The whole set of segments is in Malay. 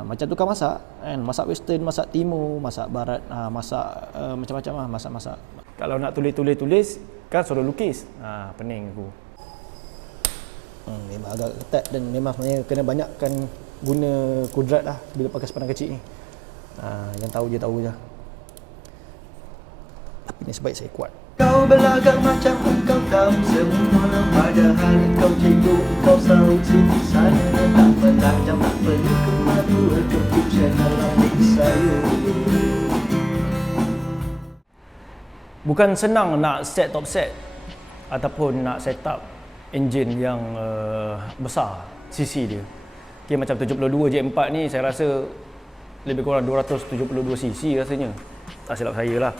Macam tukar masak kan, masak western, masak timur, masak barat, masak macam-macam lah, masak-masak. Kalau nak tulis kan suruh lukis. Pening aku. Memang agak ketat dan memang sebenarnya kena banyakkan guna kudrat lah bila pakai sepanang kecil ni. Yang tahu je tapi ni sebaik saya kuat. Kau berlagak macam kau tahu semua, padahal kau cikgu, kau selalu sini sana. Tak melajang, tak perlu kemadu, cukup dalam diri saya. Bukan senang nak set top set ataupun nak set up enjin yang besar cc dia. Okay, macam 72 J4 ni saya rasa lebih kurang 272 cc rasanya. Tak silap saya lah.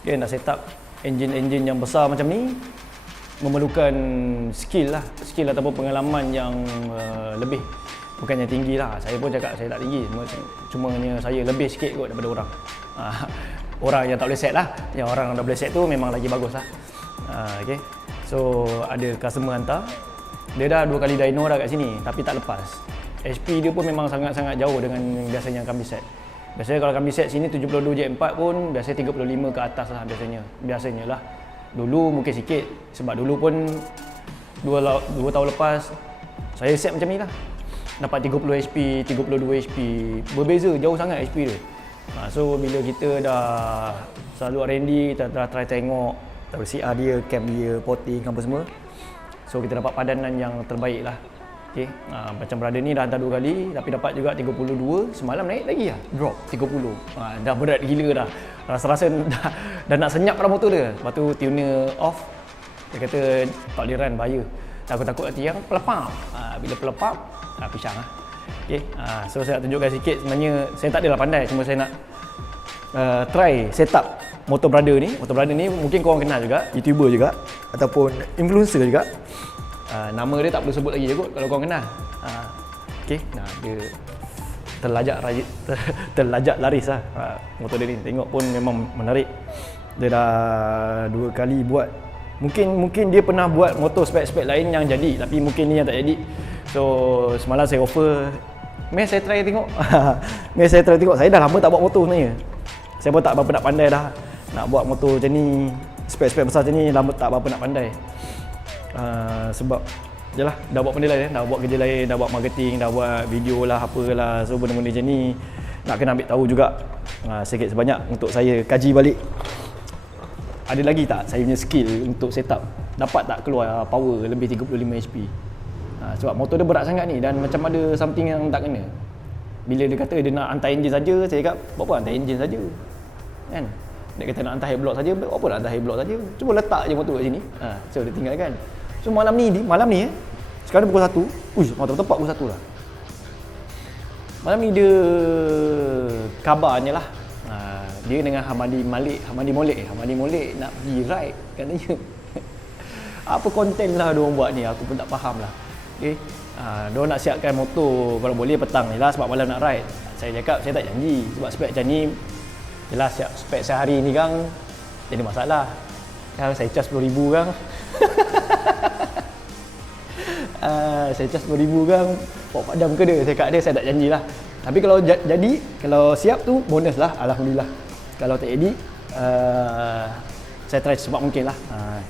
Okay, nak set up enjin yang besar macam ni memerlukan skill ataupun pengalaman yang lebih, bukannya tinggi lah. Saya pun cakap saya tak tinggi, cuma saya lebih sikit kot daripada orang. Orang yang tak boleh set lah, yang orang dah boleh set tu memang lagi bagus lah. Okay. So ada customer hantar, dia dah 2 kali dyno dah kat sini tapi tak lepas. HP dia pun memang sangat-sangat jauh dengan biasanya yang kami set. Biasanya kalau kami set sini 72 J4 pun biasanya 35 ke atas lah biasanya lah. Dulu mungkin sikit sebab dulu pun 2 tahun lepas saya set macam ni lah. Dapat 30 HP, 32 HP, berbeza jauh sangat HP dia. So bila kita dah selalu R&D, kita dah try tengok CR dia, cam dia, porting apa semua. So kita dapat padanan yang terbaik lah. Okay. Macam brother ni dah hantar 2 kali tapi dapat juga 32, semalam naik lagi lah, drop 30. Dah berat gila dah. Rasa-rasa dah nak senyap dah motor dia. Lepas tu tuner off. Dia kata tak boleh run, bahaya. Takut-takut nanti yang pelepap. Bila pelepap, pisang lah. Okay. So saya nak tunjukkan sikit, sebenarnya saya tak adalah pandai, cuma saya nak try set up motor brother ni. Motor brother ni mungkin korang kenal juga, YouTuber juga ataupun influencer juga. Nama dia tak perlu sebut lagi je kot kalau korang kenal. Okay. Dia terlajak laris lah motor dia ni. Tengok pun memang menarik. Dia dah 2 kali buat. Mungkin dia pernah buat motor spek-spek lain yang jadi, tapi mungkin ni yang tak jadi. So semalam saya offer, saya try tengok. Saya try tengok. Saya dah lama tak buat motor sebenarnya. Saya pun tak berapa nak pandai dah nak buat motor macam ni, spek-spek besar macam ni, lama tak berapa nak pandai. Sebab jelah dah buat benda lain, dah buat kerja lain, dah buat marketing, dah buat video lah, apalah. So benda-benda macam ni nak kena ambil tahu juga sikit sebanyak untuk saya kaji balik. Ada lagi tak saya punya skill untuk setup? Dapat tak keluar power lebih 35 HP? Sebab motor dia berat sangat ni dan macam ada something yang tak kena. Bila dia kata dia nak hantar enjin saja, saya cakap buat apa hantar enjin saja? Kan? Dia kata nak hantar head block saja, buat apa nak hantar head block saja? Cuma letak je motor kat sini. So dia tinggalkan. So malam ni sekarang pukul 1. Malam tepat pukul 1 lah. Malam ni dia kabarnya lah. Dia dengan Hamadi Molek nak pergi ride katanya. Apa konten lah diorang buat ni, aku pun tak faham lah. Okay. Diorang nak siapkan motor kalau boleh petang ni lah sebab malam nak ride. Saya cakap saya tak janji sebab spek macam ni. Yelah siap spek sehari ni kan jadi masalah. Kan saya charge 10,000 kan. Saya charge 10,000 kan. Pok padam ke dia? Saya kat dia saya tak janjilah. Tapi kalau jadi, kalau siap tu bonus lah, alhamdulillah. Kalau tak jadi, saya try sebab mungkin lah.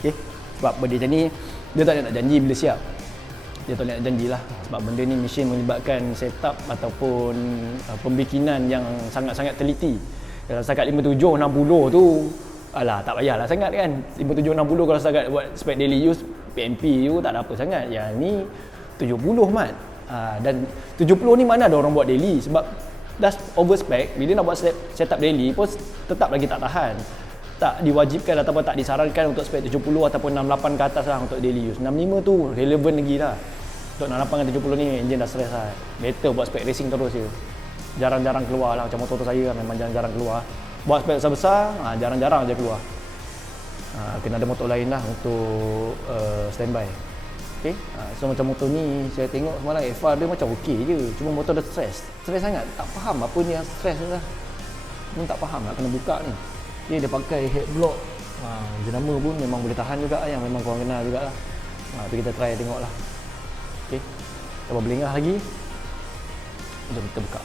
Okay. Sebab benda macam ni dia tak nak janji bila siap. Dia tak nak janji lah sebab benda ni mesin melibatkan setup ataupun pembikinan yang sangat-sangat teliti. Kalau setakat 57, 60 tu alah tak payahlah sangat kan. 57, 60 kalau setakat buat spek daily use PMP tu tak ada apa sangat. Yang ni 70 mat. Dan 70 ni mana ada orang buat daily sebab dah over spec. Bila nak buat setup daily pun tetap lagi tak tahan. Tak diwajibkan ataupun tak disarankan untuk spek 70 ataupun 68 ke atas lah untuk daily use. 65 tu relevan lagi lah. Untuk 68 dengan 70 ni enjin dah stress lah. Better buat spek racing terus je. Jarang-jarang keluar lah macam motor saya kan memang jarang-jarang keluar. Buat spek besar-besar jarang-jarang je keluar. Kena ada motor lain lah untuk standby. Okay. So macam motor ni saya tengok semalam FR dia macam okey je. Cuma motor dah stress sangat. Tak faham apa ni yang stress ni lah. Pun tak faham nak kena buka ni. Okay, dia pakai head block. Jenama pun memang boleh tahan juga yang memang korang kenal jugalah. Tapi kita try tengok lah. Okay. Kita belengah lagi. Jom kita buka.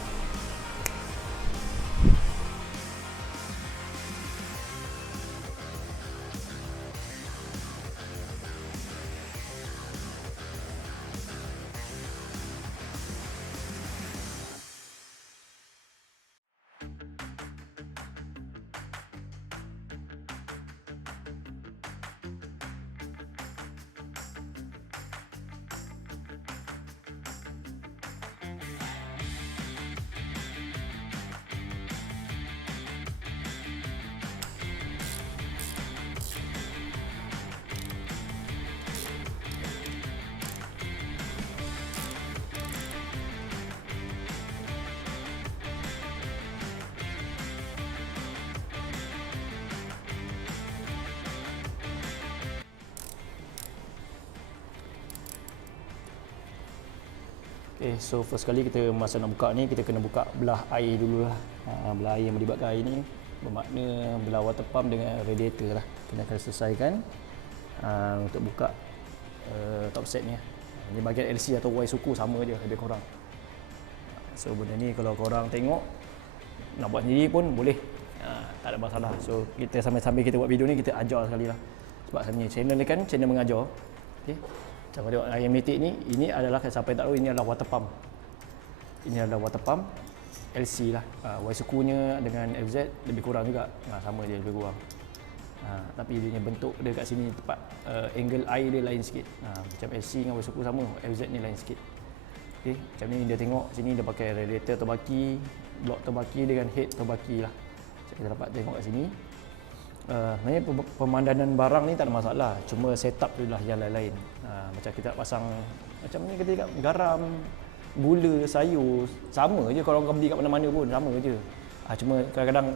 Okay, so first kali kita masa nak buka ni, kita kena buka belah air dululah. Belah air yang melibatkan air ni bermakna belah water pump dengan radiator lah. Kena akan selesaikan untuk buka top set ni. Ni bahagian LC atau Y suku sama je lebih kurang. So benda ni kalau korang tengok nak buat sendiri pun boleh, tak ada masalah. So kita sambil-sambil kita buat video ni, kita ajar sekali lah. Sebab sebenarnya channel ni kan channel mengajar. Okay. Macam tengok air metik ni, ini adalah, siapa yang tak tahu, ini adalah water pump. Ini adalah water pump LC lah. Y sukunya dengan FZ lebih kurang juga, sama je lebih kurang. Tapi dia punya bentuk dia kat sini tepat, angle air dia lain sikit. Macam LC dengan Y suku sama, FZ ni lain sikit. Okay, macam ni dia tengok sini dia pakai radiator terbaki, blok terbaki dengan head terbaki lah. Kita dapat tengok kat sini. Sebenarnya pemandangan barang ni tak ada masalah, cuma setup tu lah yang lain-lain. Macam kita pasang macam ni, kita cakap garam, gula, sayur, sama je kalau orang beli kat mana-mana pun sama je. Cuma kadang-kadang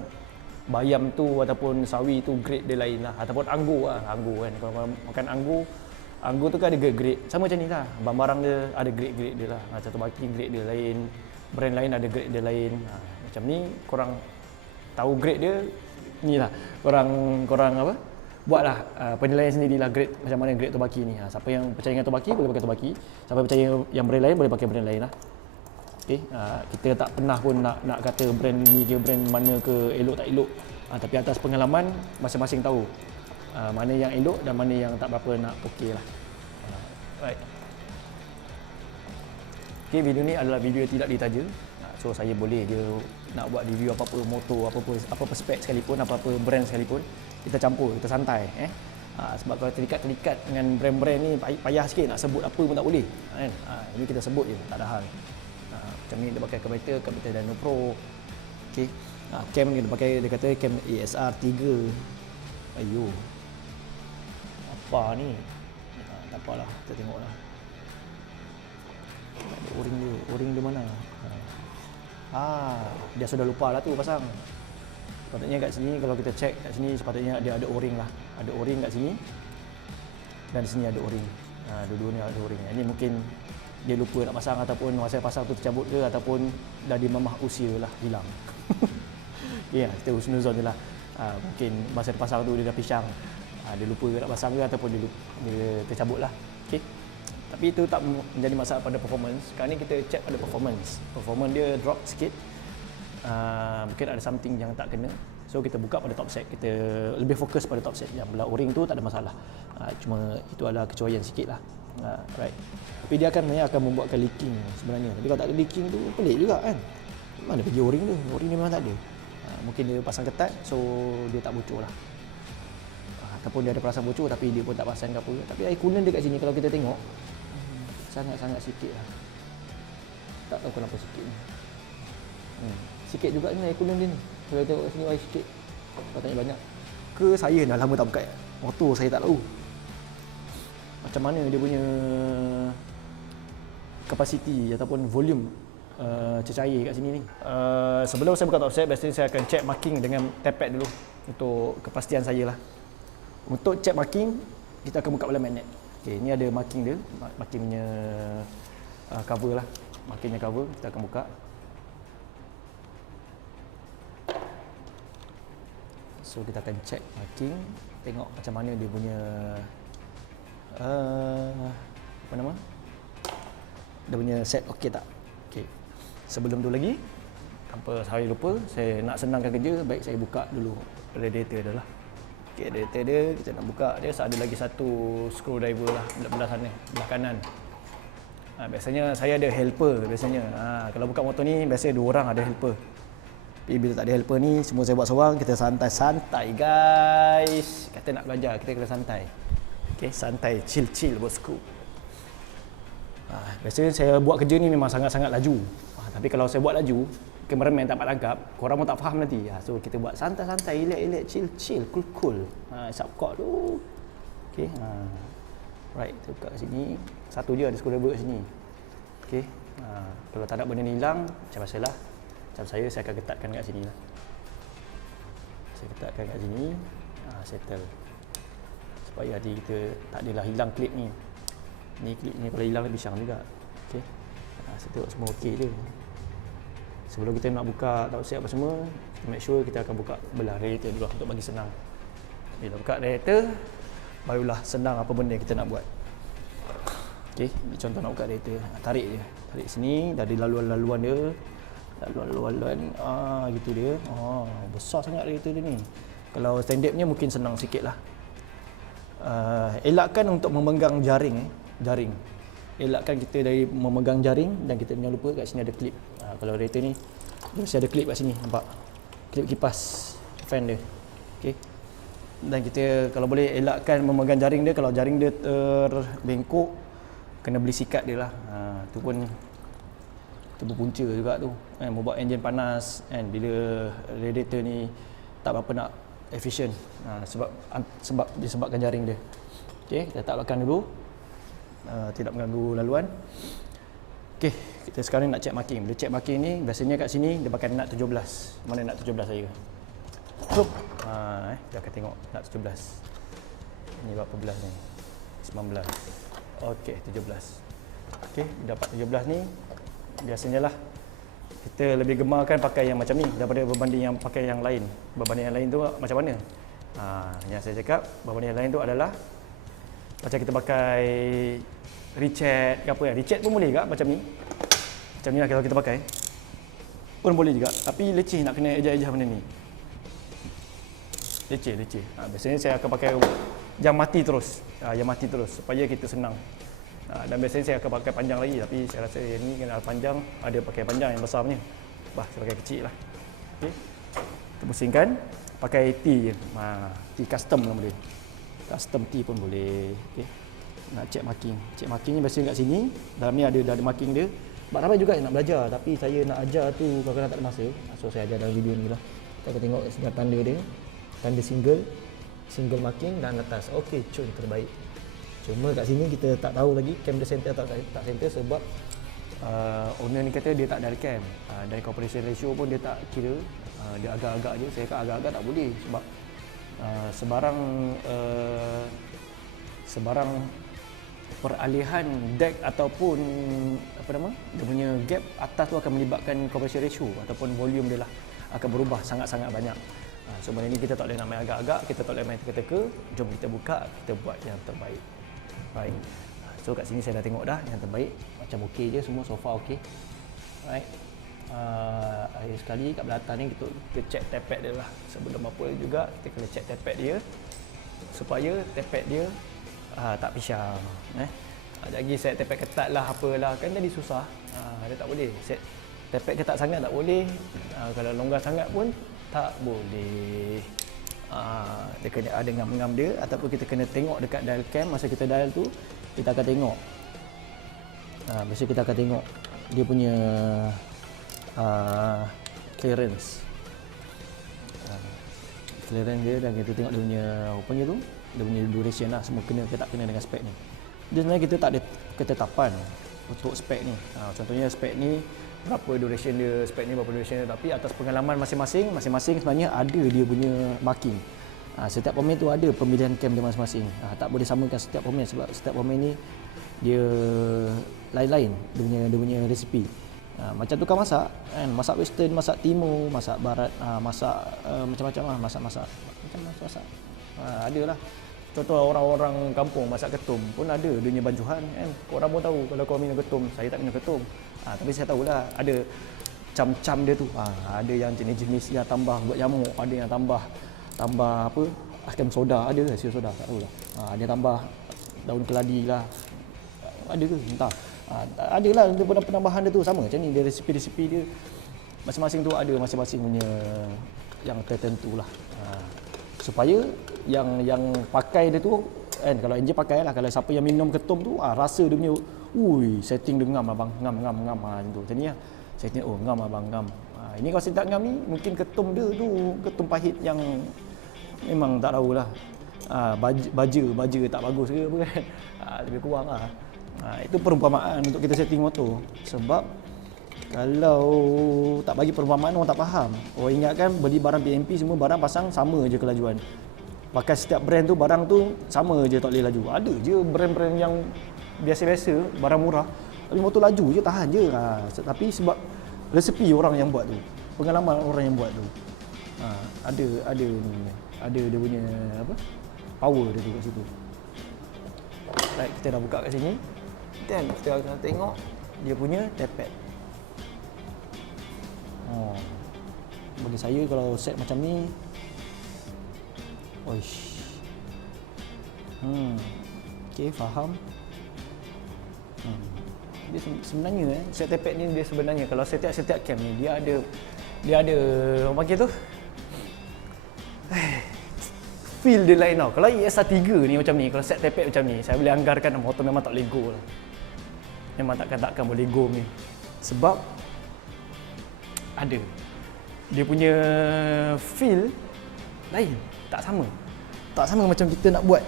bayam tu ataupun sawi tu grade dia lain lah, ataupun anggur lah, anggur kan. Kalau korang makan anggur tu kan ada grade, sama macam ni lah, barang dia ada grade-grade dia lah. Macam terbaki grade dia lain, brand lain ada grade dia lain. Macam ni korang tahu grade dia, ni lah korang apa, buatlah penilaian sendirilah grade macam mana grade terbaki ni. Siapa yang percaya dengan terbaki boleh pakai terbaki, siapa percaya yang brand lain boleh pakai brand lain lah. Okay, kita tak pernah pun nak kata brand ni ke brand mana ke elok tak elok, tapi atas pengalaman masing-masing tahu mana yang elok dan mana yang tak berapa nak okey lah. Right. Okay, video ni adalah video tidak ditaja. So saya boleh je nak buat review apa-apa motor, apa-apa spek sekalipun, apa-apa brand sekalipun, kita campur, kita santai. Sebab kalau terikat-terikat dengan brand-brand ni payah sikit, nak sebut apa pun tak boleh. Ini kita sebut je, tak ada hal. Macam ni dia pakai carburetor Dyno Pro. Okay. Cam dia pakai, dia kata cam ASR 3. Ayo. Apa ni? Tak apalah, kita tengoklah. Ada o-ring dia mana? Dia sudah lupa lah tu pasang. Sepatutnya kat sini, kalau kita cek kat sini, sepatutnya dia ada o-ring lah. Ada o-ring kat sini dan di sini ada o-ring. Dua-duanya ada o-ring. Ini mungkin dia lupa nak pasang, ataupun masa pasang tu tercabut ke, ataupun dah dimamah usia lah, hilang. Ya, kita husnuzon je lah. Mungkin masa dia pasang tu dia dah pisang. Dia lupa ke nak pasang ke, ataupun dia tercabut lah. Okay. Tapi itu tak menjadi masalah pada performance. Sekarang ni kita check pada performance. Performance dia drop sikit. Mungkin ada something yang tak kena. So kita buka pada top set. Kita lebih fokus pada top set. Yang belah o-ring tu tak ada masalah. Cuma itu adalah kecuaian sikit lah. Right. Tapi dia akan membuatkan leaking sebenarnya. Tapi kalau tak ada leaking tu pelik juga kan. Mana pergi o-ring tu? O-ring dia memang tak ada. Mungkin dia pasang ketat, so dia tak bocor lah. Ataupun dia ada perasaan bocor tapi dia pun tak pasang ke apa. Tapi air coolant dia kat sini kalau kita tengok sangat-sangat sikit lah. Tak tahu kenapa sikit ni. Sikit juga ni air coolant dia ni. Kalau tengok kat sini air sikit, patutnya banyak. Ke saya dah lama tak pakai motor, saya tak tahu macam mana dia punya kapasiti ataupun volume cecair kat sini ni. Sebelum saya buka top set, biasanya saya akan check marking dengan tap-pad dulu untuk kepastian saya lah. Untuk check marking, kita akan buka bola magnet. Okay, ni ada marking dia, marking punya cover lah. Markingnya cover, kita akan buka. So kita akan check marking, tengok macam mana dia punya apa nama? Dia punya set okey tak? Okey. sebelum tu lagi, tanpa saya lupa, saya nak senangkan kerja, baik saya buka dulu radiator dia lah. Okay, radiator dia, kita nak buka dia, ada lagi satu screwdriver lah belah sana, belah kanan. Biasanya saya ada helper biasanya. Kalau buka motor ni, biasanya 2 orang ada helper. Tapi bila tak ada helper ni, semua saya buat seorang, kita santai-santai guys. Kata nak belajar, kita kena santai. Okay, santai, chill bosku. Biasanya saya buat kerja ni memang sangat-sangat laju. Tapi kalau saya buat laju, cameraman tak dapat tangkap, korang pun tak faham nanti. So kita buat santai-santai, relax, chill, cool. Isap kod tu. Okay, right, kita buka kat sini. Satu je ada screwdriver kat sini. Okay, kalau tak ada benda ni hilang, macam biasalah. Macam saya akan ketatkan kat sini lah. Saya ketatkan kat sini, settle. Supaya nanti kita tak adalah hilang klip ni. Ni klip ni kalau hilang bisang juga. Okay, saya tengok semua okey je. Sebelum kita nak buka tak siap apa semua, kita make sure kita akan buka belah radiator dulu untuk bagi senang. Bila buka radiator, barulah senang apa benda kita nak buat. Okey, ni contoh nak buka radiator. Tarik je. Tarik sini, dah ada laluan-laluan dia. Laluan-laluan, gitu dia. Besar sangat radiator dia ni. Kalau standard punya mungkin senang sikit lah. Elakkan untuk memegang jaring. Elakkan kita dari memegang jaring dan kita jangan lupa kat sini ada klip. Kalau radiator ni, dia mesti ada klip kat sini, nampak? Klip kipas fan dia. Okey. Dan kita kalau boleh elakkan memegang jaring dia. Kalau jaring dia terbengkok, kena beli sikat dia lah. Tu pun berpunca juga tu. Membuat enjin panas kan, bila radiator ni tak berapa nak efisien. Sebab disebabkan jaring dia. Okey, kita letak belakang dulu. Tidak mengganggu laluan. Okey, kita sekarang nak check marking. Bila check marking ni, biasanya kat sini dia pakai nut 17. Mana nut 17 saya? Kita akan tengok nut 17. Ini berapa belas ni? 19. Okey, 17. Okey, dapat 17 ni, biasanya lah kita lebih gemarkan pakai yang macam ni daripada berbanding yang pakai yang lain. Berbanding yang lain tu macam mana? Yang saya cakap, berbanding yang lain tu adalah macam kita pakai Richet ke apa ya. Richet pun boleh juga macam ni. Macam ni lah kalau kita pakai. Pun boleh juga. Tapi leceh nak kena ejah-ejah benda ni. Leceh. Biasanya saya akan pakai yang mati terus. Yang mati terus supaya kita senang. Dan biasanya saya akan pakai panjang lagi. Tapi saya rasa yang ni kena panjang. Ada pakai panjang yang besar punya. Saya pakai kecil lah. Okay. Kita pusingkan. Pakai T je. T custom lah boleh. Custom T pun boleh. Okay. Nak check marking. Check marking ni biasanya kat sini. Dalam ni dah ada marking dia. Sebab ramai juga yang nak belajar. Tapi saya nak ajar tu kadang-kadang tak ada masa. So saya ajar dalam video ni lah. Kita akan tengok sebelah tanda dia. Tanda single marking dan atas. Okey, cun terbaik. Cuma kat sini kita tak tahu lagi cam dia center atau tak center sebab owner ni kata dia tak ada cam. Dan compression ratio pun dia tak kira. Dia agak-agak je. Saya kata agak-agak tak boleh sebab sebarang peralihan deck ataupun apa nama dia punya gap atas tu akan melibatkan compression ratio ataupun volume dia lah akan berubah sangat-sangat banyak. So benda ni kita tak boleh nak main agak-agak, kita tak boleh main teka-teka. Jom kita buka, kita buat yang terbaik. Right. So kat sini saya dah tengok dah yang terbaik. Macam okey je semua, so far okey. Right. Akhir sekali kat belakang ni kita check tape pad dia lah. Sebelum apa juga kita kena check tape pad dia supaya tape pad dia tak pisang. Lagi set tape pad ketat lah apalah, kan tadi susah. Dia tak boleh set tape pad ketat sangat, tak boleh. Kalau longgar sangat pun tak boleh. Dia kena ada ngam-ngam dia ataupun kita kena tengok dekat dial cam. Masa kita dial tu kita akan tengok. Biasa kita akan tengok dia punya clearance dia, dan kita tengok dia punya rupanya tu dia punya duration lah, semua kena ke tak kena dengan spek ni. Dia sebenarnya kita tak ada ketetapan untuk spek ni. Contohnya spek ni berapa duration dia, spek ni berapa duration dia, tapi atas pengalaman masing-masing sebenarnya ada dia punya marking. Setiap pemain tu ada pemilihan cam dia masing-masing. Tak boleh samakan setiap pemain sebab setiap pemain ni dia lain-lain dia punya resipi. Macam tukang masak kan, masak western, masak timur, masak barat, masak macam-macam lah, masak-masak. Macam masak. Ada lah. Contoh orang-orang kampung masak ketum pun ada dia punya bancuhan kan. Korang pun tahu kalau kau minum ketum, saya tak minum ketum. Tapi saya tahulah ada cam-cam dia tu. Ada yang jenis-jenis yang tambah buat jamuk, ada yang tambah apa? Asam soda ada ke? Asam soda tak tahulah. Ada tambah daun keladi lah. Ada ke? Entah. Ada lah penambahan dia tu sama macam ni, dia resipi-resipi dia masing-masing tu ada masing-masing punya yang tertentu lah. Supaya yang pakai dia tu kan, kalau NJ pakai lah, kalau siapa yang minum ketum tu rasa dia punya setting dia ngam abang, ngam macam tu. Macam ni lah. Saya tengok ngam abang, ngam. Ini kalau saya tak ngam ni mungkin ketum dia tu ketum pahit yang memang tak tahulah. Baja tak bagus ke apa kan. Lebih kurang lah. Itu perumpamaan untuk kita setting motor. Sebab kalau tak bagi perumpamaan orang tak faham. Orang ingat kan beli barang PMP semua barang pasang sama je kelajuan. Pakai setiap brand tu barang tu sama je tak boleh laju. Ada je brand-brand yang biasa-biasa barang murah tapi motor laju je, tahan je. Tapi sebab resepi orang yang buat tu, pengalaman orang yang buat tu. Ada dia punya apa? Power dia tu kat situ. Baik, kita dah buka kat sini. Dan kita akan tengok dia punya tepet. Bagi saya kalau set macam ni, okey, faham. Dia sebenarnya set tepet ni dia sebenarnya kalau setiap cam ni dia ada orang panggil tu feel dia lain tau. Kalau ESR3 ni macam ni, kalau set tepet macam ni, saya boleh anggarkan motor memang tak boleh go lah. Memang takkan boleh go ni. Sebab ada dia punya feel lain, tak sama macam kita nak buat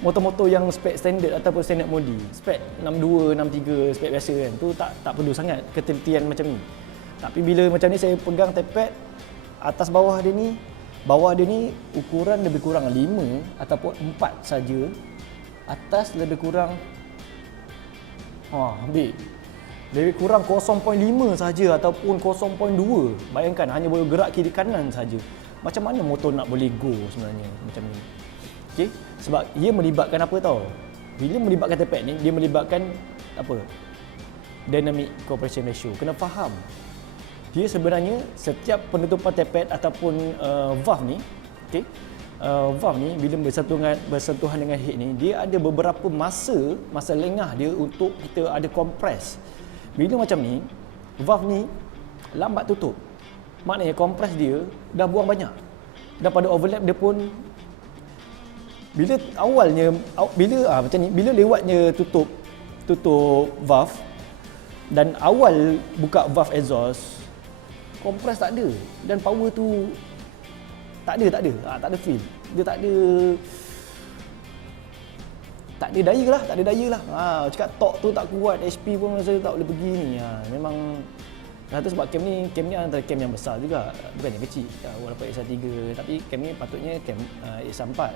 motor-motor yang spek standard ataupun standard modi, spek 62, 63, spek biasa kan, tu tak perlu sangat ketelitian macam ni. Tapi bila macam ni saya pegang tepet, atas bawah dia ni ukuran lebih kurang 5 ataupun 4 saja. Atas lebih kurang lebih kurang 0.5 saja ataupun 0.2. Bayangkan hanya boleh gerak kiri kanan saja. Macam mana motor nak boleh go sebenarnya macam ni? Okey, sebab ia melibatkan apa tau? Bila melibatkan tepet ni, dia melibatkan apa? Dynamic compression ratio. Kena faham. Dia sebenarnya setiap penutupan tepet ataupun valve ni, okey, valve ni bila bersentuhan dengan head ni, dia ada beberapa masa lengah dia untuk kita ada kompres. Bila macam ni, valve ni lambat tutup. Maknanya kompres dia dah buang banyak. Dan pada overlap dia pun bila macam ni, bila lewatnya tutup valve dan awal buka valve exhaust, kompres tak ada dan power tu tak ada feel. Dia tak ada daya lah. Cakap torque tu tak kuat, HP pun rasa tak boleh pergi ni. Memang tu sebab cam ni antara cam yang besar juga, bukan yang kecil. Walaupun EXR3, tapi cam ni patutnya cam EXR4.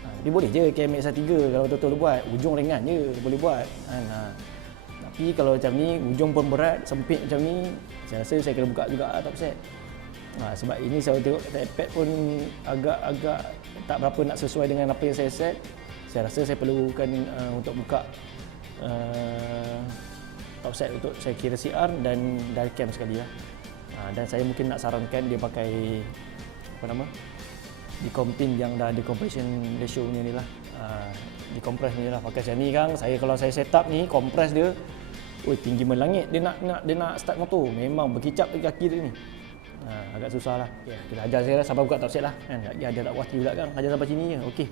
Tapi boleh je cam EXR3 kalau betul-betul buat, ujung ringan je boleh buat kan. Tapi kalau macam ni, ujung pun berat, sempit macam ni, saya rasa saya kena buka juga top set. Sebab ini saya tengok tepet pun agak tak berapa nak sesuai dengan apa yang saya set. Saya rasa saya perlukan untuk buka top set untuk saya kira CR dan dari cam sekali lah. Dan saya mungkin nak sarankan dia pakai decompin yang dah ada compression ratio punya ni lah. Dikompres ni lah, pakai macam ni kan. Kalau saya set up ni, kompres dia tinggi melangit. Dia nak start motor, memang berkicap di kaki dia ni. Agak susah lah. Kita ajar saya lah sampai buka top set lah kan. Ada tak puas pula kan, ajar sampai sini je. Okey,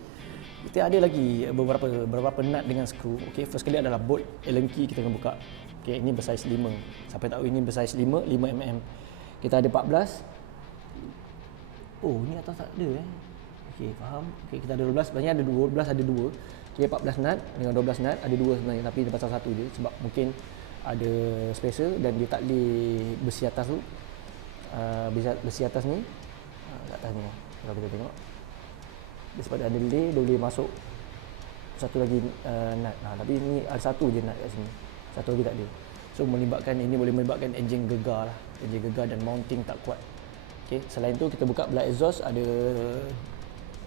kita ada lagi beberapa nut dengan skru. Okey, first kali adalah bolt Allen key kita akan buka. Okey, ini bersaiz 5. Siapa tahu ini bersaiz 5 mm. Kita ada 14. Ni atas tak ada Okey, faham. Okey, kita ada 12. Sebenarnya ada 12, ada 2. Okey, 14 nut dengan 12 nut, ada 2 sebenarnya, tapi dia pasal satu je sebab mungkin ada spacer dan dia tak boleh besi atas tu. Besi atas ni kat atas ni kalau kita tengok dia sebab ada delay, dia boleh masuk satu lagi nut. Tapi ni ada satu je nut kat sini, satu lagi tak ada. So boleh melibatkan enjin gegar lah, enjin gegar dan mounting tak kuat. Okey, selain tu kita buka belah exhaust, ada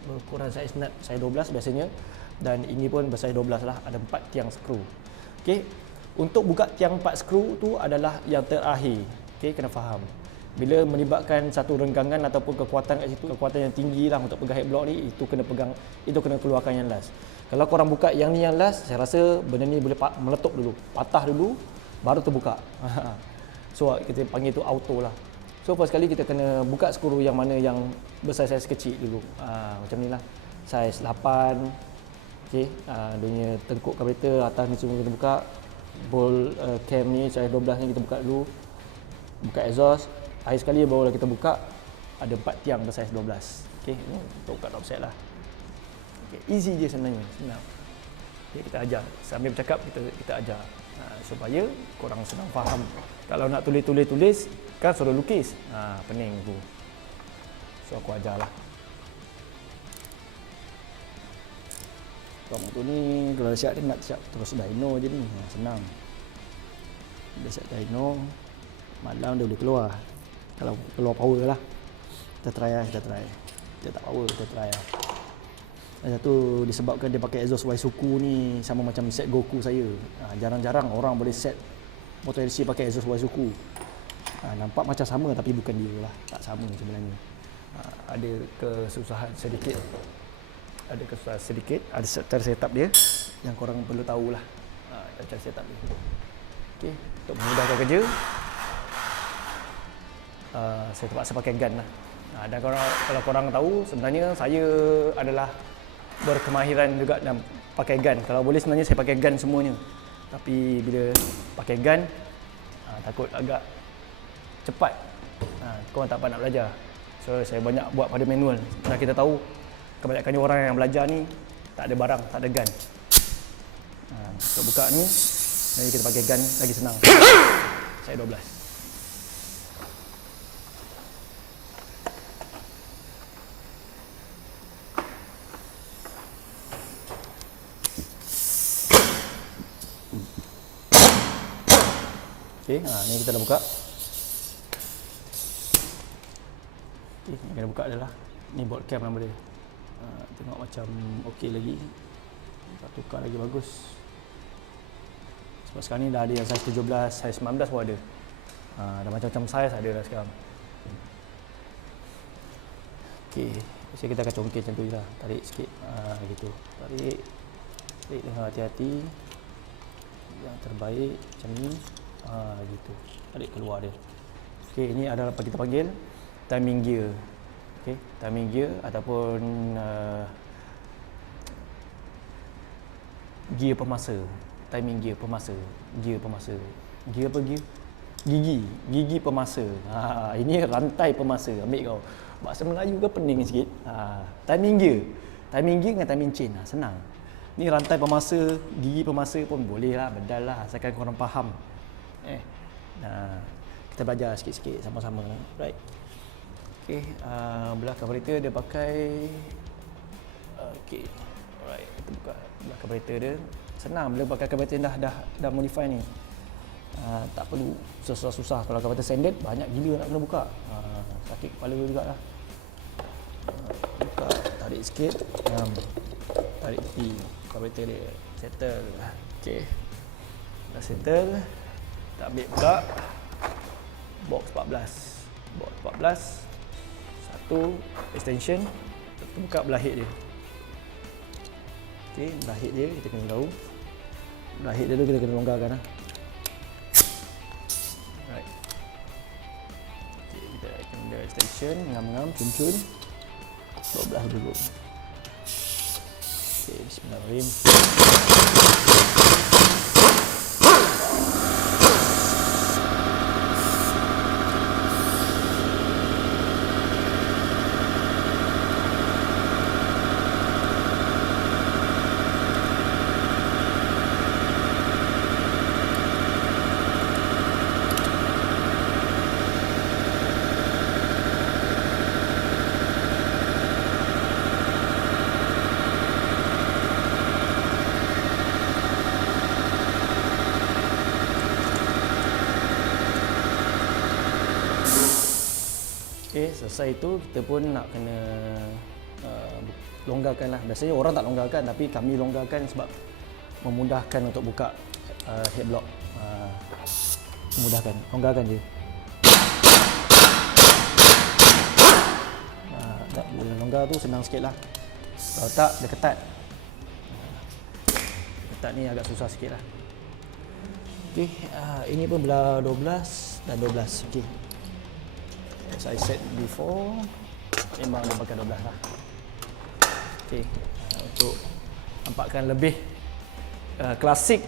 berukuran saiz nut saiz 12 biasanya, dan ini pun bersaiz 12 lah, ada 4 tiang skru. Okey, untuk buka tiang 4 skru tu adalah yang terakhir. Okey, kena faham. Bila melibatkan satu renggangan ataupun kekuatan kat situ, kekuatan yang tinggi lah untuk pegang head block ni, itu kena pegang, itu kena keluarkan yang last. Kalau korang buka yang ni yang last, saya rasa benda ni boleh meletup dulu, patah dulu, baru terbuka. So kita panggil tu auto lah. So first kali kita kena buka skru yang mana yang bersaiz kecil dulu. Macam ni lah, saiz 8. Okey, dia punya tengkuk karburetor atas ni semua kita buka. Bowl cam ni saiz 12 ni kita buka dulu. Buka exhaust. Akhir sekali barulah kita buka, ada 4 tiang bersaiz 12. Okey, ni untuk buka top set lah. Okay, easy je sebenarnya, senang. Okay, kita ajar, sambil bercakap kita ajar supaya korang senang faham. Kalau nak tulis kan suruh lukis, pening tu. So aku ajarlah. Kalau motor ni kalau siap dia nak siap terus dyno je ni, senang. Dia siap dyno, malam dia boleh keluar. Kalau keluar power lah. Kita try. Dia tak power, kita try lah. Dan satu disebabkan dia pakai exhaust Waisuku ni sama macam set Goku saya. Jarang-jarang orang boleh set motor LC pakai exhaust Waisuku. Nampak macam sama tapi bukan dia lah. Tak sama sebenarnya. Ada kesusahan sedikit. Ada cara setup dia yang korang perlu tahulah. Cara setup dia. Okey, untuk memudahkan kerja, saya terpaksa pakai gun lah. Dan kalau korang tahu, sebenarnya saya adalah berkemahiran juga dalam pakai gun. Kalau boleh sebenarnya saya pakai gun semuanya. Tapi bila pakai gun, takut agak cepat. Korang tak dapat nak belajar. So saya banyak buat pada manual. Dan kita tahu kebanyakannya orang yang belajar ni tak ada barang, tak ada gun. Untuk buka ni, jadi kita pakai gun lagi senang. Saya 12. Okey, ni kita dah buka. Okey, ni kena buka dah lah. Ni bolt cam nama dia. Tengok macam okey lagi. Tak tukar lagi bagus. Sebab sekarang ni dah ada yang saiz 17, saiz 19 pun ada. Dah macam-macam saiz ada dah sekarang. Okey, biasa kita akan congkir macam tu je lah. Tarik sikit, gitu. Tarik dengan hati-hati. Yang terbaik macam ni. Gitu. Tarik keluar dia. Okey, ini adalah apa kita panggil timing gear. Okey, timing gear ataupun gear pemasa. Timing gear pemasa. Gear pemasa. Gear apa gear? Gigi pemasa. Ini rantai pemasa. Ambil kau. Bahasa Melayu ke pening sikit. Timing gear. Timing gear dengan timing chain. Senang. Ni rantai pemasa, gigi pemasa pun boleh lah, bedal lah, asalkan korang faham. Kita belajar sikit-sikit sama-sama. Right. Okey, belah karburetor dia pakai okey. Alright, kita buka belah karburetor dia. Senang bila pakai karburetor dah modify ni. Tak perlu susah-susah. Kalau karburetor standard banyak gila nak kena buka. Sakit kepala jugalah. Buka, tarik sikit. Tarik T. Karburetor dia settle. Okey. Dah settle. Kita ambil pula box 14. Box 14. Satu extension. Kita buka belah head dia. Okey, belah head dia kita kena tahu. Belah head dia dulu kita kena longgarkan lah. Alright. Okey, kita kena extension, ngam-ngam, cun-cun. 12 dulu. Okey, bismillahirrahmanirrahim. Okey, selesai itu kita pun nak kena longgarkan lah. Biasanya orang tak longgarkan, tapi kami longgarkan sebab memudahkan untuk buka head block. Memudahkan, longgarkan je. Tak, bila longgar tu senang sikit lah. Kalau tak, dia ketat. Ketat ni agak susah sikit lah. Okay, ini pun belah 12 dan 12. Okay. As I said before, memang dia pakai 12 lah. Okay, untuk nampakkan lebih klasik,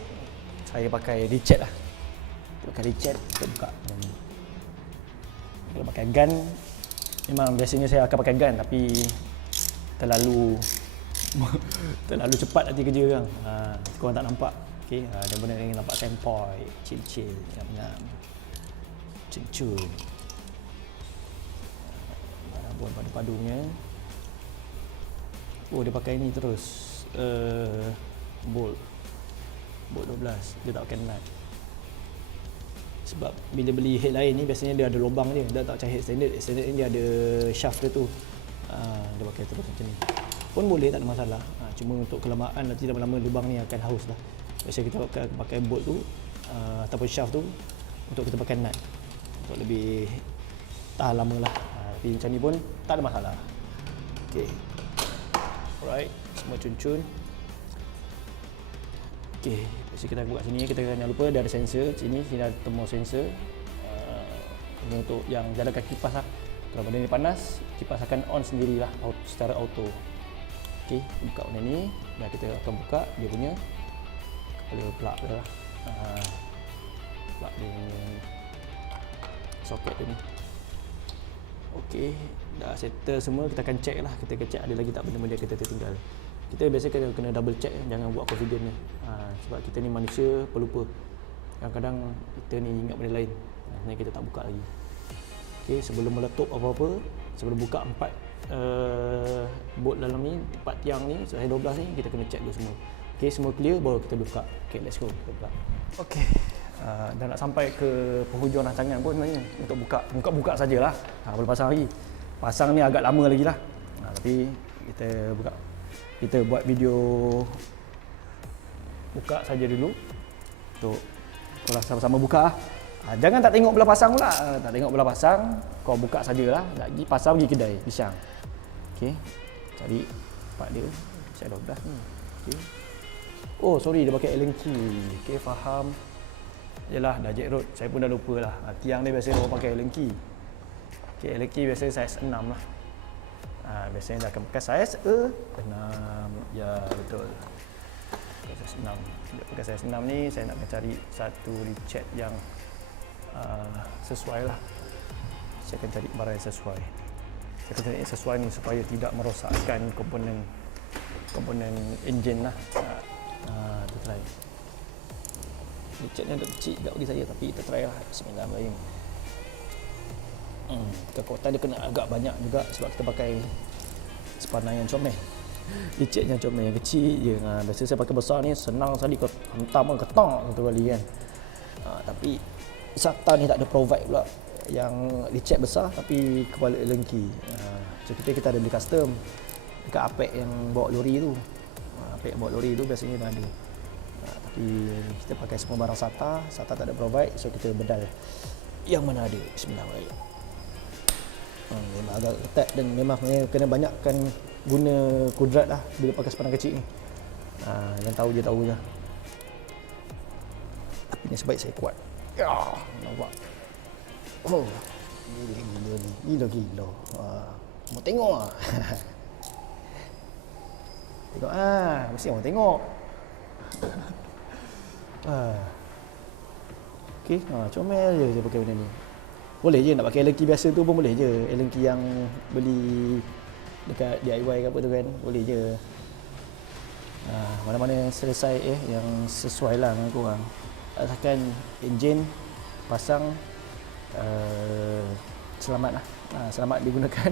saya pakai Richet lah. Kita pakai Richet untuk buka. Kalau pakai gun, memang biasanya saya akan pakai gun, tapi terlalu cepat nanti kerja kan. Korang tak nampak. Okay, dan benda ni nampak sempoi, chill, nyam-nyam, cun-cun. Buat padu-padunya. Oh, dia pakai ni terus. Bolt 12. Dia tak pakai nut. Sebab bila beli head lain ni biasanya dia ada lubang je. Dia tak macam head standard. Head standard ni dia ada shaft dia tu. Dia pakai terus macam ni. Pun boleh, tak ada masalah. Cuma untuk kelamaan nanti lama-lama lubang ni akan haus lah. Biasanya kita pakai bolt tu ataupun shaft tu untuk kita pakai nut. Untuk lebih tahan lama lah. Tapi macam ni pun tak ada masalah. Okay. Alright, semua cun-cun. Okay, biasa kita buka sini, kita jangan lupa dia ada sensor. Sini ada thermal sensor. Ini untuk yang jalankan kipas lah. Kalau benda ni panas, kipas akan on sendirilah secara auto. Okay, buka benda ni dan kita akan buka dia punya kepala plug dia lah. Plug dia soket dia ni. Okey, dah settle semua, kita akan check lah. Kita akan check ada lagi tak benda-benda kita tertinggal. Kita biasa kena double check, jangan buat confident ni. Sebab kita ni manusia pelupa. Kadang-kadang kita ni ingat benda lain. Sebenarnya kita tak buka lagi. Okey, sebelum meletup apa-apa, sebelum buka 4 bolt dalam ni, 4 tiang ni, saya 12 ni, kita kena check dulu semua. Okey, semua clear baru kita buka. Okey, let's go. Kita buka. Okey. Dah nak sampai ke penghujung rancangan pun sebenarnya untuk buka sajalah. Belum pasang lagi. Pasang ni agak lama lagi lah. Tapi kita buka. Kita buat video buka saja dulu untuk kalau sama-sama buka. Jangan tak tengok belah pasang pula. Tak tengok belah pasang, kau buka sajalah. Lagi pasang pergi kedai pisang. Okey. Cari part dia. Saya 12 ni. Okey. Oh, sorry dia pakai Allen key. Okey, faham. Yalah, dah jack road. Saya pun dah lupa lah. Tiang dia biasanya orang pakai Allen key. Okay, Allen key biasanya saiz 6 lah. Biasanya dah akan pakai saiz 6. Ya, betul. Pakai saiz 6. Dia pakai saiz 6 ni, saya nak cari satu Richet yang sesuai lah. Saya akan cari barang yang sesuai. Saya akan cari yang sesuai ni supaya tidak merosakkan komponen enjin lah. Kita try. Richet ni agak kecil juga bagi saya, tapi kita try lah. Bismillahirrahmanirrahim. Kekuatan dia kena agak banyak juga sebab kita pakai sepanah yang comel. Richet yang comel, yang kecil je. Biasa saya pakai besar ni senang sekali, kau hantam ketak satu kali kan. Tapi Sata ni tak ada provide pula yang Richet besar tapi kepala Allen key. So kita ada beli custom dekat Apek yang bawa lori tu. Apek yang bawa lori tu biasanya dah ada. Tapi kita pakai semua barang Sata tak ada provide, so kita bedal yang mana ada. Bismillahirrahmanirrahim. Memang agak ketat dan memang kena banyakkan guna kudrat lah bila pakai sepanah kecil ni. Yang tahu je tahu je. Tapi ni sebaik saya kuat. Ya, nampak. Oh, gila ni. Gila. Mau tengok ah. Tengok mesti mau tengok. Okey, comel je saya pakai benda ni. Boleh je nak pakai Allen key biasa tu pun boleh je. Allen key yang beli dekat DIY ke apa tu kan, boleh je. Mana-mana yang selesai yang sesuai lah dengan korang. Asalkan enjin pasang selamat lah. Selamat digunakan.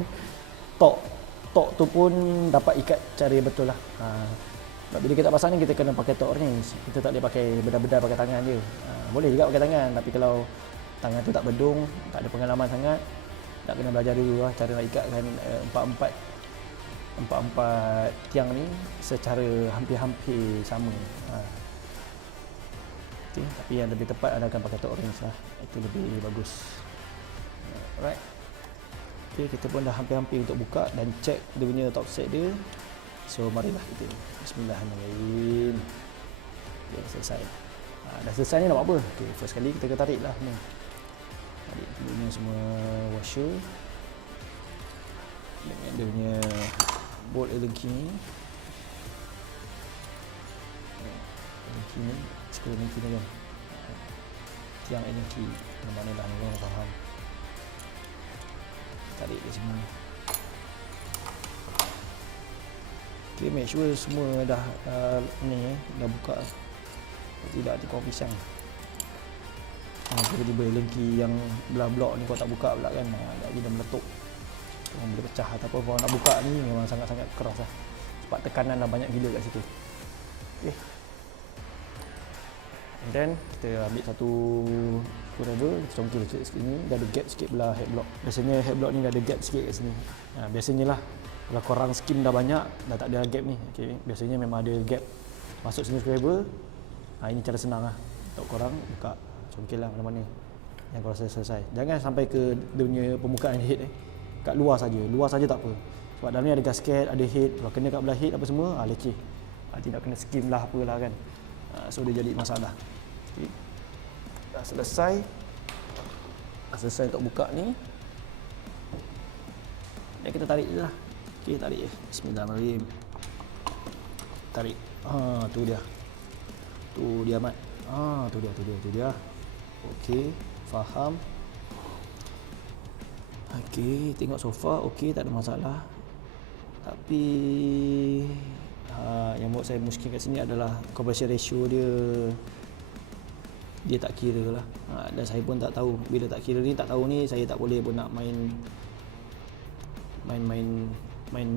Tok tu pun dapat ikat cara yang betul lah. Sebab bila kita pasang ni kita kena pakai torque ni. Kita tak boleh pakai bedar-bedar pakai tangan je. Boleh juga pakai tangan, tapi kalau tangan tu tak bedung, tak ada pengalaman sangat, nak kena belajar dulu lah cara nak ikatkan 4-4 empat tiang ni secara hampir-hampir sama. Okay, tapi yang lebih tepat anda akan pakai top range lah, itu lebih bagus. Alright. Okay, kita pun dah hampir-hampir untuk buka dan check dia punya top set dia. So marilah kita bismillahirrahmanirrahim. Okay, selesai. Dah selesai ni nak buat apa? Okay, first kali kita tarik lah ni. Tarik dulunya semua washer dengan dia punya bolt Allen key ni. Allen key ni, skru Allen key ni kan. Tiang Allen key, mana lah ni orang faham. Tarik dia semua. Okay, make sure semua dah ni dah buka. Tidak tikar pisang. Tiba-tiba Allen key yang belah blok ni kau tak buka pula kan, lagi dah meletup. Orang boleh pecah ataupun kalau nak buka ni memang sangat-sangat keras lah. Sebab tekanan dah banyak gila kat situ. Okay. And then kita ambil satu screwdriver, kita congkil sikit ni, dah ada gap sikit belah head block. Biasanya head block ni dah ada gap sikit kat sini. Biasanya lah kalau korang skim dah banyak, dah tak ada gap ni. Okay. Biasanya memang ada gap. Masuk sini screwdriver. Ini cara senang lah untuk korang buka, congkil lah mana-mana yang korang selesai. Jangan sampai ke dia punya pembukaan head kat luar saja tak apa. Sebab dalam ni ada gasket, ada head. Kalau kena kat belah head apa semua, leceh. Tidak kena skim lah apalah kan. So dia jadi masalah. Okay. Dah selesai. Dah selesai untuk buka ni. Dan kita tarik je lah. Okay, tarik je. Bismillahirrahmanirrahim. Tarik. Tu dia. Tu dia Mat. Tu dia. Okey, faham. Okey, tengok sofa, okey, tak ada masalah. Tapi yang buat saya muskil kat sini adalah compression ratio dia tak kira lah. Dan saya pun tak tahu, bila tak kira ni, tak tahu ni, saya tak boleh pun nak main main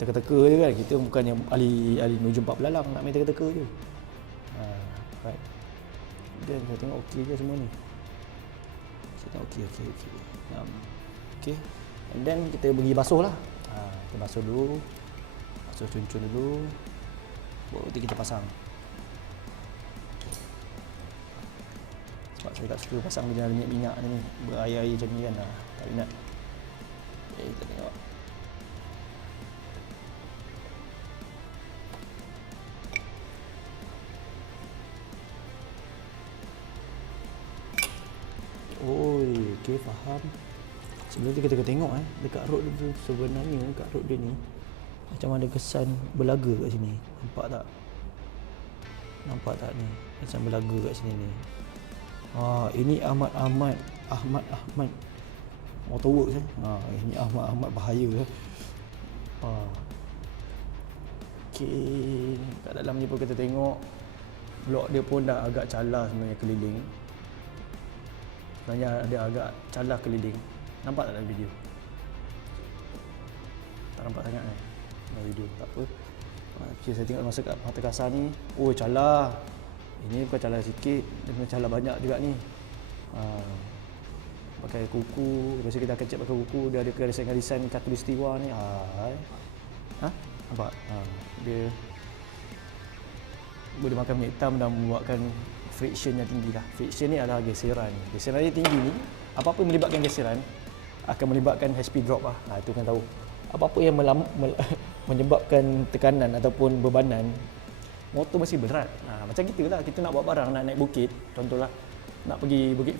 teka-teka je kan. Kita bukan yang ahli menuju 4 belalang, nak main teka-teka je. Right. Dan saya tengok okey je semua ni. Saya tengok okey. Okay. And then kita pergi basuh lah. Kita basuh dulu. Basuh cun-cun dulu. Baru nanti kita pasang. Sebab saya tak suka pasang dengan minyak ni, berair-air macam ni kan. Tak minat. Okay, kita tengok. Okey, faham. Sebelum tu kita tengok dekat rod tu sebenarnya dekat rod dia ni macam ada kesan belaga kat sini. Nampak tak ni? Kesan belaga kat sini ni. Ini Ahmad Motorworks ini Ahmad bahaya Okey, kat dalam ni pun kita tengok blok dia pun dah agak calar sebenarnya keliling. Sebenarnya dia agak calar keliling. Nampak tak dalam video? Tak nampak sangat dalam video, tak apa. Okay, saya tengok masa kat mata kasar ni, calar. Ini bukan calar sikit, dia punya calar banyak juga ni. Pakai kuku, biasa kita akan check pakai kuku, dia ada garisan-garisan khatulistiwa ni. Nampak? Dia boleh makan minyak hitam dan membuatkan friction yang tinggi lah. Friction ni adalah geseran. Geseran yang tinggi ni, apa-apa yang melibatkan geseran akan melibatkan HP drop lah. Itu kan tahu. Apa-apa yang menyebabkan tekanan ataupun bebanan, motor mesti berat. Macam kita lah, kita nak bawa barang, nak naik bukit, contohlah nak pergi bukit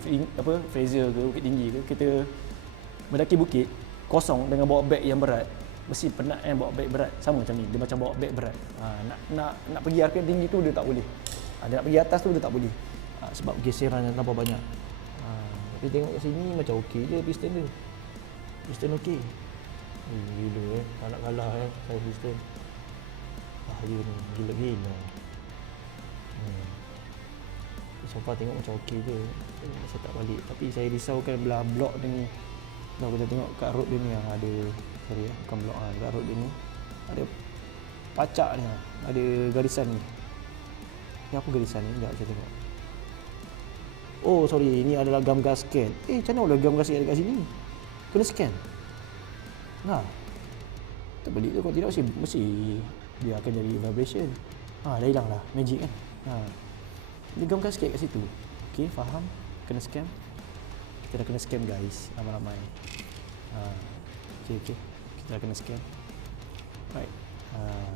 Fraser ke, bukit tinggi ke, kita mendaki bukit kosong dengan bawa beg yang berat, mesti penat bawa beg berat. Sama macam ni, dia macam bawa beg berat. Nak pergi harga tinggi tu dia tak boleh. Dia nak pergi atas tu dia tak boleh. Sebab geseran yang terlalu banyak. Tapi tengok kat sini macam okey je piston dia. Piston okey. Gila tak nak kalah saya piston. Bahaya ni, gila-gila. Sofa tengok macam okey je. Saya tak balik. Tapi saya risaukan belah blok ni. Kalau kita tengok kat road dia ni yang ada, bukan blok kat road dia ni. Ada pacak ni, ada garisan ni. Ni apa garisan ni? Sekejap saya tengok. Oh sorry, ini adalah gam gasket. Macam mana ada gam gasket dekat sini? Kena scan. terbelit tu, kalau tidak mesti dia akan jadi vibration. Dah hilang lah magic kan. Kita gamkan sikit kat situ. Okey, faham? Kena scam. Kita dah kena scam guys, ramai-ramai. Okey, kita dah kena scam. Right.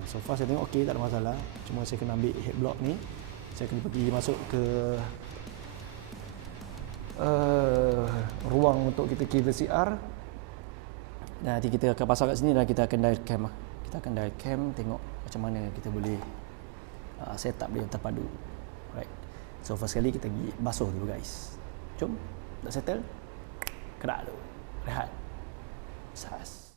So far saya tengok okey, tak ada masalah. Cuma saya kena ambil head block ni. Saya kena pergi masuk ke ruang untuk kita key VCR. Dan nanti kita akan pasang kat sini dan kita akan dial cam. Kita akan dial cam, tengok macam mana kita boleh set up dia terpadu. Right. So first sekali kita pergi basuh dulu guys. Jom, dah settle. Kerak dulu. Rehat. Sas.